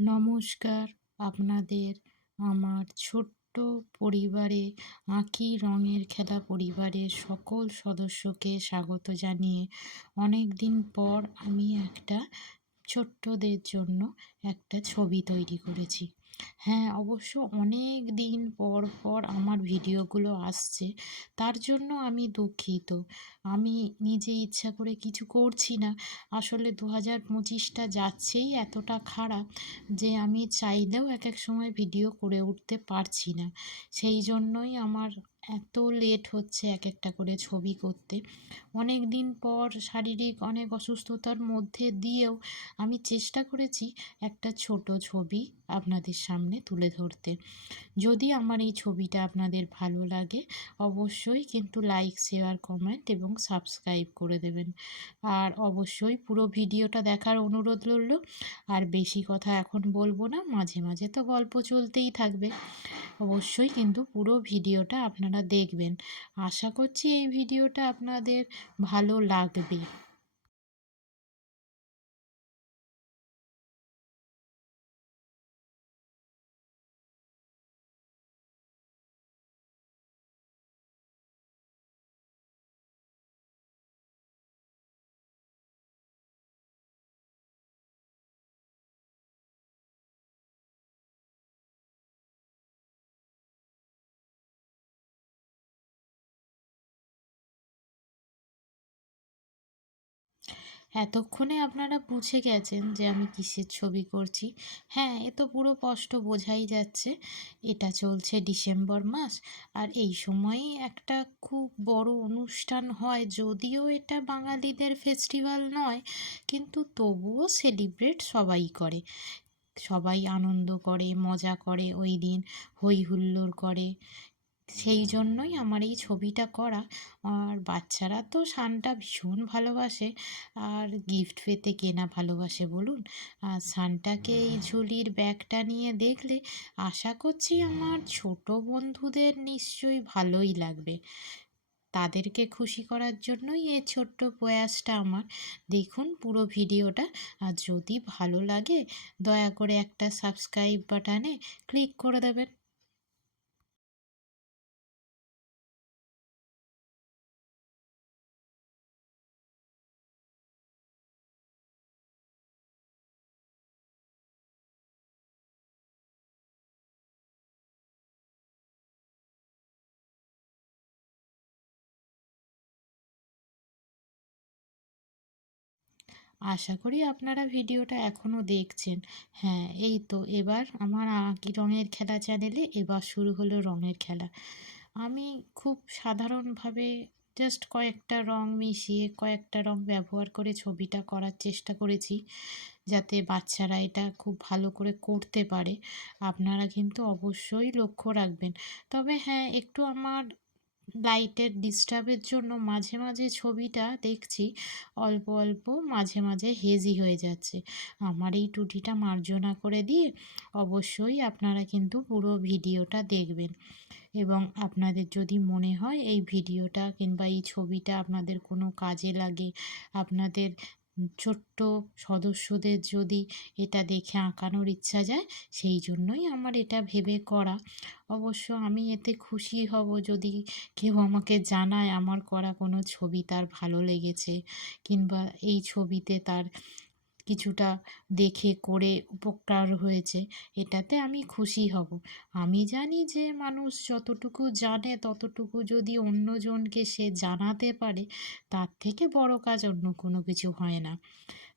নমস্কার আপনাদের আমার ছোট্ট পরিবারে আঁকি রঙের খেলা পরিবারের সকল সদস্যকে স্বাগত জানিয়ে অনেক দিন পর আমি একটা ছোট্টদের জন্য একটা ছবি তৈরি করেছি। হ্যাঁ, অবশ্য অনেক দিন পর পর আমার ভিডিওগুলো আসছে, তার জন্য আমি দুঃখিত। আমি নিজে ইচ্ছা করে কিছু করছি না। আসলে 2025টা যাচ্ছেই এতটা খারাপ যে আমি চাইলেও এক এক সময় ভিডিও করে উঠতে পারছি না। সেই জন্যই আমার এত লেট হচ্ছে এক একটা করে ছবি করতে। অনেক দিন পর শারীরিক অনেক অসুস্থতার মধ্যে দিয়েও আমি চেষ্টা করেছি একটা ছোট ছবি আপনাদের সামনে তুলে ধরতে। যদি আমার এই ছবিটা আপনাদের ভালো লাগে, অবশ্যই কিন্তু লাইক, শেয়ার, কমেন্ট এবং সাবস্ক্রাইব করে দেবেন। আর অবশ্যই পুরো ভিডিওটা দেখার অনুরোধ রইল। আর বেশি কথা এখন বলবো না, মাঝে মাঝে তো গল্প চলতেই থাকবে। অবশ্যই কিন্তু পুরো ভিডিওটা আপনারা দেখবেন। আশা করছি এই ভিডিওটা আপনাদের ভালো লাগবে। এতক্ষণে আপনারা বুঝে গেছেন যে আমি কিসের ছবি করছি। হ্যাঁ, এ তো পুরো স্পষ্ট বোঝাই যাচ্ছে। এটা চলছে ডিসেম্বর মাস, আর এই সময়ই একটা খুব বড় অনুষ্ঠান হয়। যদিও এটা বাঙালিদের ফেস্টিভ্যাল নয়, কিন্তু তবুও সেলিব্রেট সবাই করে। সবাই আনন্দ করে, মজা করে ওই দিন, হই হুল্লোড় করে। সেই জন্যই আমার এই ছবিটা করা। আর বাচ্চারা তো সানটা ভীষণ ভালোবাসে, আর গিফট পেতে কে না ভালোবাসে বলুন। আর সানটাকে এই ঝুলির ব্যাগটা নিয়ে দেখলে আশা করছি আমার ছোট বন্ধুদের নিশ্চয়ই ভালোই লাগবে। তাদেরকে খুশি করার জন্যই এই ছোট্ট প্রয়াসটা আমার। দেখুন পুরো ভিডিওটা। আর যদি ভালো লাগে, দয়া করে একটা সাবস্ক্রাইব বাটনে ক্লিক করে দেবেন। আশা করি আপনারা ভিডিওটা এখনও দেখছেন। হ্যাঁ, এই তো এবার আমার আঁকি রঙের খেলা চ্যানেলে এবার শুরু হলো রঙের খেলা। আমি খুব সাধারণভাবে জাস্ট কয়েকটা রং মিশিয়ে, কয়েকটা রং ব্যবহার করে ছবিটা করার চেষ্টা করেছি, যাতে বাচ্চারা এটা খুব ভালো করে করতে পারে। আপনারা কিন্তু অবশ্যই লক্ষ্য রাখবেন। তবে হ্যাঁ, একটু আমার লাইটের ডিস্টার্বের জন্য মাঝে মাঝে ছবিটা দেখছি অল্প অল্প মাঝে মাঝে হেজি হয়ে যাচ্ছে। আমার এই ত্রুটিটা মার্জনা করে দিয়ে অবশ্যই আপনারা কিন্তু পুরো ভিডিওটা দেখবেন। এবং আপনাদের যদি মনে হয় এই ভিডিওটা কিংবা এই ছবিটা আপনাদের কোনো কাজে লাগে, আপনাদের ছোট্ট সদস্যদের যদি এটা দেখে আঁকানোর ইচ্ছা যায়, সেই জন্যই আমার এটা ভেবে করা। অবশ্য আমি এতে খুশি হব যদি কেউ আমাকে জানায় আমার করা কোনো ছবি তার ভালো লেগেছে, কিংবা এই ছবিতে তার কিছুটা দেখে করে উপকার হয়েছে। এটাতে আমি খুশি হব। আমি জানি যে মানুষ যতটুকু জানে ততটুকু যদি অন্যজনকে সে জানাতে পারে, তার থেকে বড় কাজ অন্য কোনো কিছু হয় না।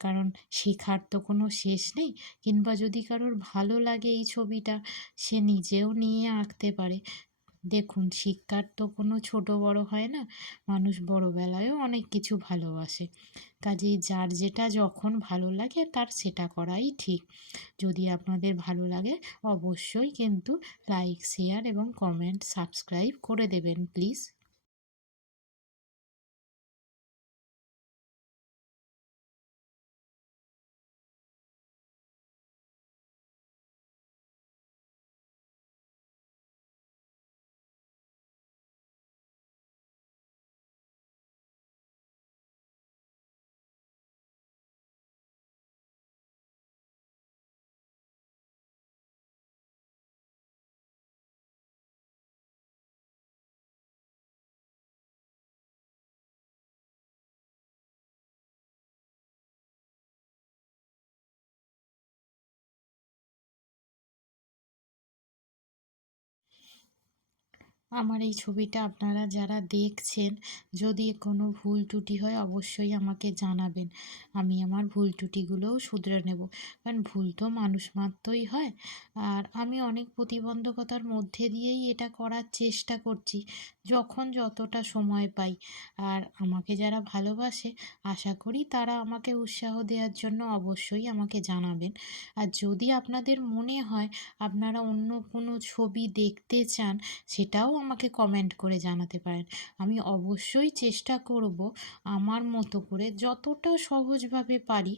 কারণ শেখার তো কোনো শেষ নেই। কিংবা যদি কারোর ভালো লাগে এই ছবিটা, সে নিজেও নিয়ে আঁকতে পারে। দেখুন, শিক্ষার তো কোনো ছোট বড় হয় না। মানুষ বড়বেলায়ও অনেক কিছু ভালোবাসে। কাজেই যার যেটা যখন ভালো লাগে তার সেটা করাই ঠিক। যদি আপনাদের ভালো লাগে, অবশ্যই কিন্তু লাইক, শেয়ার এবং কমেন্ট, সাবস্ক্রাইব করে দেবেন প্লিজ। আমার এই ছবিটা আপনারা যারা দেখছেন, যদি কোনো ভুল ত্রুটি হয় অবশ্যই আমাকে জানাবেন। আমি আমার ভুল ত্রুটিগুলোও শুধরে নেব। কারণ ভুল তো মানুষ মাত্রই হয়। আর আমি অনেক প্রতিবন্ধকতার মধ্যে দিয়েই এটা করার চেষ্টা করছি, যখন যতটা সময় পাই। আর আমাকে যারা ভালোবাসে, আশা করি তারা আমাকে উৎসাহ দেওয়ার জন্য অবশ্যই আমাকে জানাবেন। আর যদি আপনাদের মনে হয় আপনারা অন্য কোনো ছবি দেখতে চান, সেটাও আমাকে কমেন্ট করে জানাতে পারেন। আমি অবশ্যই চেষ্টা করব আমার মতো করে যতটা সহজভাবে পারি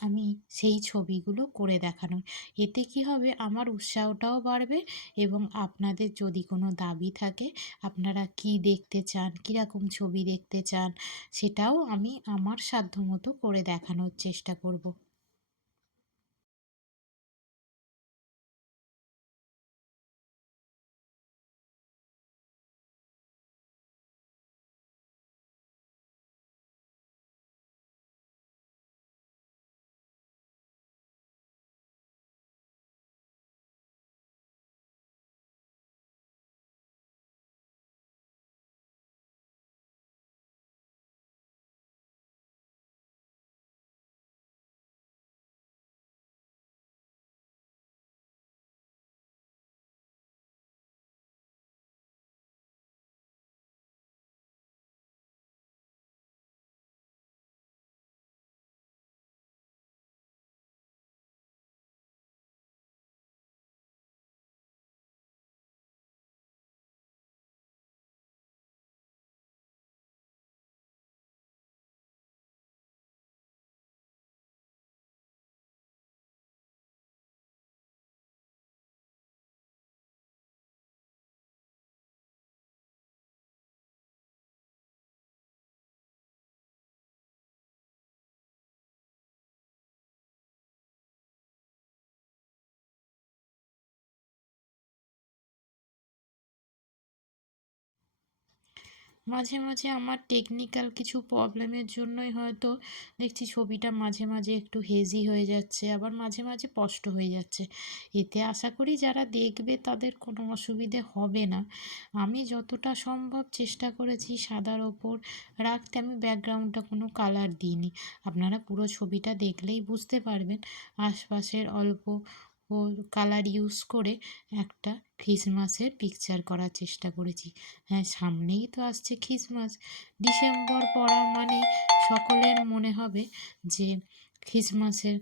আমি সেই ছবিগুলো করে দেখানোর। এতে কি হবে, আমার উৎসাহটাও বাড়বে এবং আপনাদের যদি কোনো দাবি থাকে, আপনারা কি দেখতে চান, কীরকম ছবি দেখতে চান, সেটাও আমি আমার সাধ্যমতো করে দেখানোর চেষ্টা করব। মাঝে মাঝে আমার টেকনিক্যাল কিছু প্রবলেমের জন্যই হয়তো দেখছি ছবিটা মাঝে মাঝে একটু হেজি হয়ে যাচ্ছে, আবার মাঝে মাঝে স্পষ্ট হয়ে যাচ্ছে। এতে আশা করি যারা দেখবে তাদের কোনো অসুবিধে হবে না। আমি যতটা সম্ভব চেষ্টা করেছি সাদার ওপর রাখতে, আমি ব্যাকগ্রাউন্ডটা কোনো কালার দিইনি। আপনারা পুরো ছবিটা দেখলেই বুঝতে পারবেন। আশপাশের অল্প ও কালার ইউজ করে একটা ক্রিসমাসের পিকচার করার চেষ্টা করেছি। হ্যাঁ, সামনেই তো আসছে খ্রিসমাস। ডিসেম্বর পড়া মানেই সকলের মনে হবে যে খ্রিসমাসের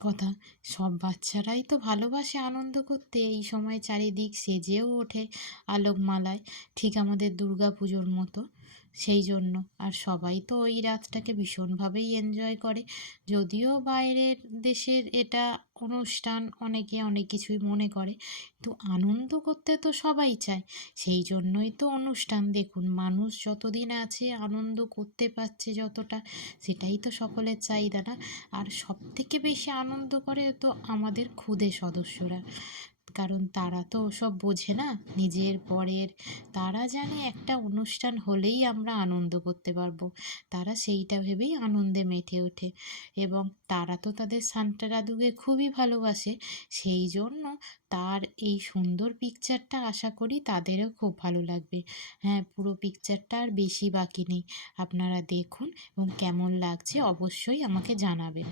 কথা। সব বাচ্চারাই তো ভালোবাসে আনন্দ করতে, এই সময় চারিদিক সেজেও ওঠে আলোকমালায়, ঠিক আমাদের দুর্গাপুজোর মতো। সেই জন্য আর সবাই তো ওই রাতটাকে ভীষণভাবেই এনজয় করে। যদিও বাইরের দেশের এটা অনুষ্ঠান, অনেকে অনেক কিছুই মনে করে, কিন্তু আনন্দ করতে তো সবাই চায়। সেই জন্যই তো অনুষ্ঠান। দেখুন, মানুষ যতদিন আছে আনন্দ করতে পারছে যতটা, সেটাই তো সকলের চাহিদা না? আর সবথেকে বেশি আনন্দ করে তো আমাদের ক্ষুদে সদস্যরা। কারণ তারা তো ওসব বোঝে না, নিজের পরের। তারা জানে একটা অনুষ্ঠান হলেই আমরা আনন্দ করতে পারবো। তারা সেইটা ভেবেই আনন্দে মেতে ওঠে। এবং তারা তো তাদের সান্তা দাদুকে খুবই ভালোবাসে। সেই জন্য তার এই সুন্দর পিকচারটা আশা করি তাদেরও খুব ভালো লাগবে। হ্যাঁ, পুরো পিকচারটা আর বেশি বাকি নেই। আপনারা দেখুন এবং কেমন লাগছে অবশ্যই আমাকে জানাবেন।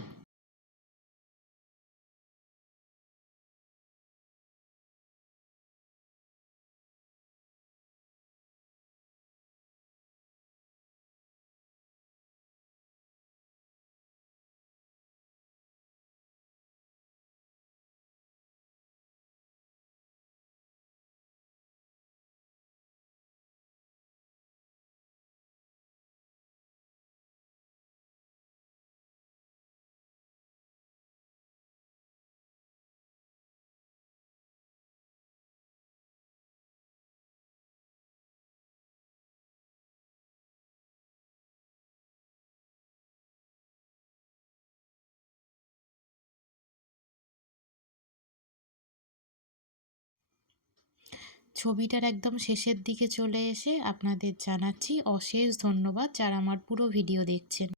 ছবিটার একদম শেষের দিকে চলে এসে আপনাদের জানাচ্ছি অশেষ ধন্যবাদ যারা আমার পুরো ভিডিও দেখছেন।